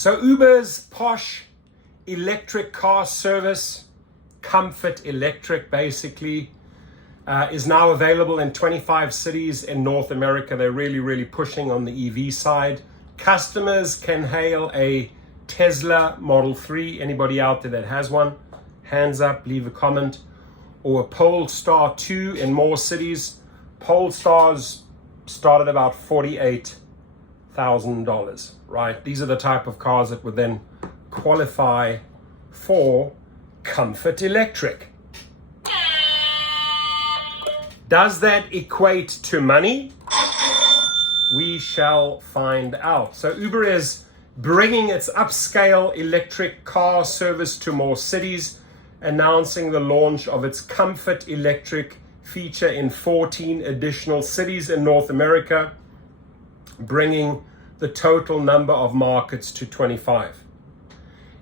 So Uber's posh electric car service, Comfort Electric basically, is now available in 25 cities in North America. They're really pushing on the EV side. Customers can hail a Tesla Model 3. Anybody out there that has one, hands up, leave a comment. Or a Polestar 2 in more cities. Polestars start at about $48,000, right? These are the type of cars that would then qualify for Comfort Electric. Does that equate to money? We shall find out. So Uber is bringing its upscale electric car service to more cities, announcing the launch of its Comfort Electric feature in 14 additional cities in North America, bringing the total number of markets to 25.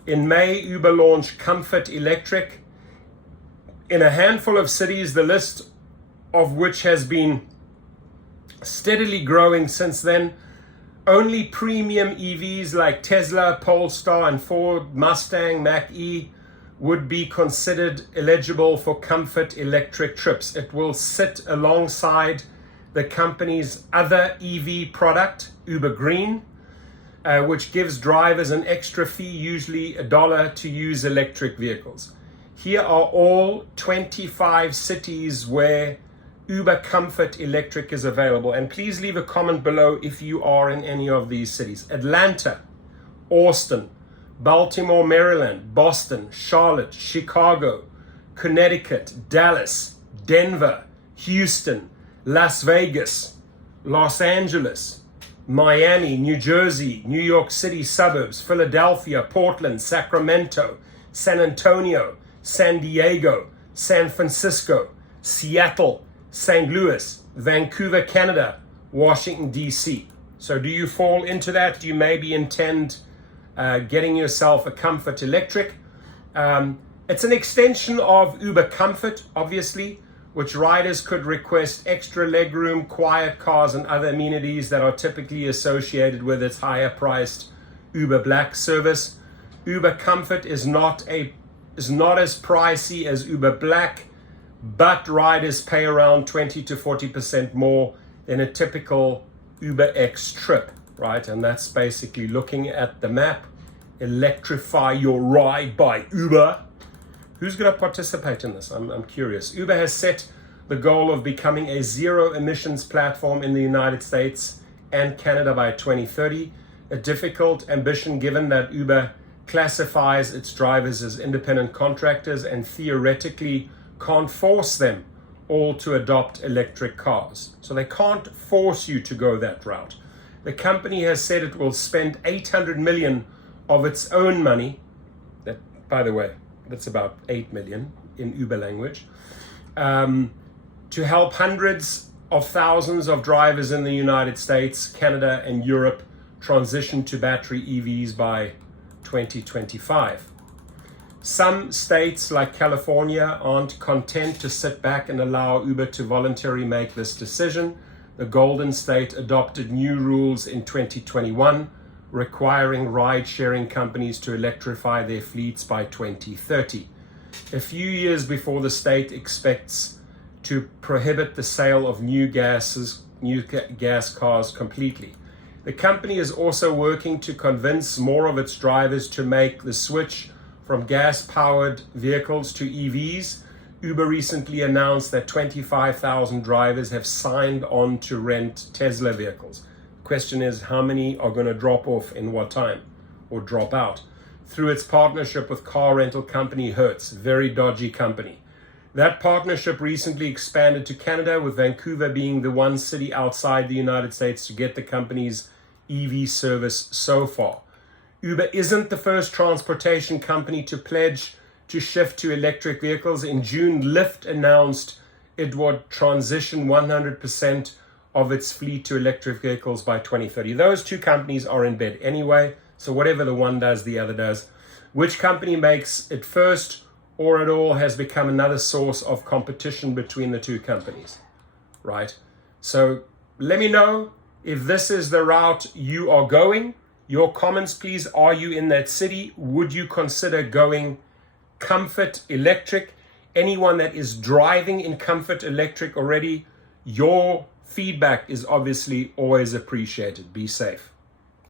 In May, Uber launched Comfort Electric in a handful of cities, the list of which has been steadily growing since then. Only premium EVs like Tesla, Polestar, and Ford Mustang Mach-E would be considered eligible for Comfort Electric trips. It will sit alongside the company's other EV product, Uber Green, which gives drivers an extra fee, usually $1, to use electric vehicles. Here are all 25 cities where Uber Comfort Electric is available. And please leave a comment below if you are in any of these cities. Atlanta, Austin, Baltimore, Maryland, Boston, Charlotte, Chicago, Connecticut, Dallas, Denver, Houston, Las Vegas, Los Angeles, Miami, New Jersey, New York City suburbs, Philadelphia, Portland, Sacramento, San Antonio, San Diego, San Francisco, Seattle, St. Louis, Vancouver, Canada, Washington, D.C. So do you fall into that? Do you maybe intend getting yourself a Comfort Electric? It's an extension of Uber Comfort, obviously, which riders could request extra legroom, quiet cars, and other amenities that are typically associated with its higher priced Uber Black service. Uber Comfort is not as pricey as Uber Black, but riders pay around 20 to 40% more than a typical Uber X trip, right? And that's basically looking at the map. Electrify your ride by Uber. Who's going to participate in this? I'm curious. Uber has set the goal of becoming a zero emissions platform in the United States and Canada by 2030. A difficult ambition given that Uber classifies its drivers as independent contractors and theoretically can't force them all to adopt electric cars. So they can't force you to go that route. The company has said it will spend $800 million of its own money. That, by the way, that's about 8 million in Uber language, to help hundreds of thousands of drivers in the United States, Canada, and Europe transition to battery EVs by 2025. Some states like California aren't content to sit back and allow Uber to voluntarily make this decision. The Golden State adopted new rules in 2021, requiring ride-sharing companies to electrify their fleets by 2030. A few years before the state expects to prohibit the sale of new gas cars completely. The company is also working to convince more of its drivers to make the switch from gas-powered vehicles to EVs. Uber recently announced that 25,000 drivers have signed on to rent Tesla vehicles. The question is, how many are going to drop off in what time or drop out? Through its partnership with car rental company Hertz, very dodgy company. That partnership recently expanded to Canada, with Vancouver being the one city outside the United States to get the company's EV service so far. Uber isn't the first transportation company to pledge to shift to electric vehicles. In June, Lyft announced it would transition 100% of its fleet to electric vehicles by 2030. Those two companies are in bed anyway, so whatever the one does, the other does. Which company makes it first or at all has become another source of competition between the two companies, right? So let me know if this is the route you are going. Your comments, please. Are you in that city? Would you consider going Comfort Electric? Anyone that is driving in Comfort Electric already, your feedback is obviously always appreciated. Be safe.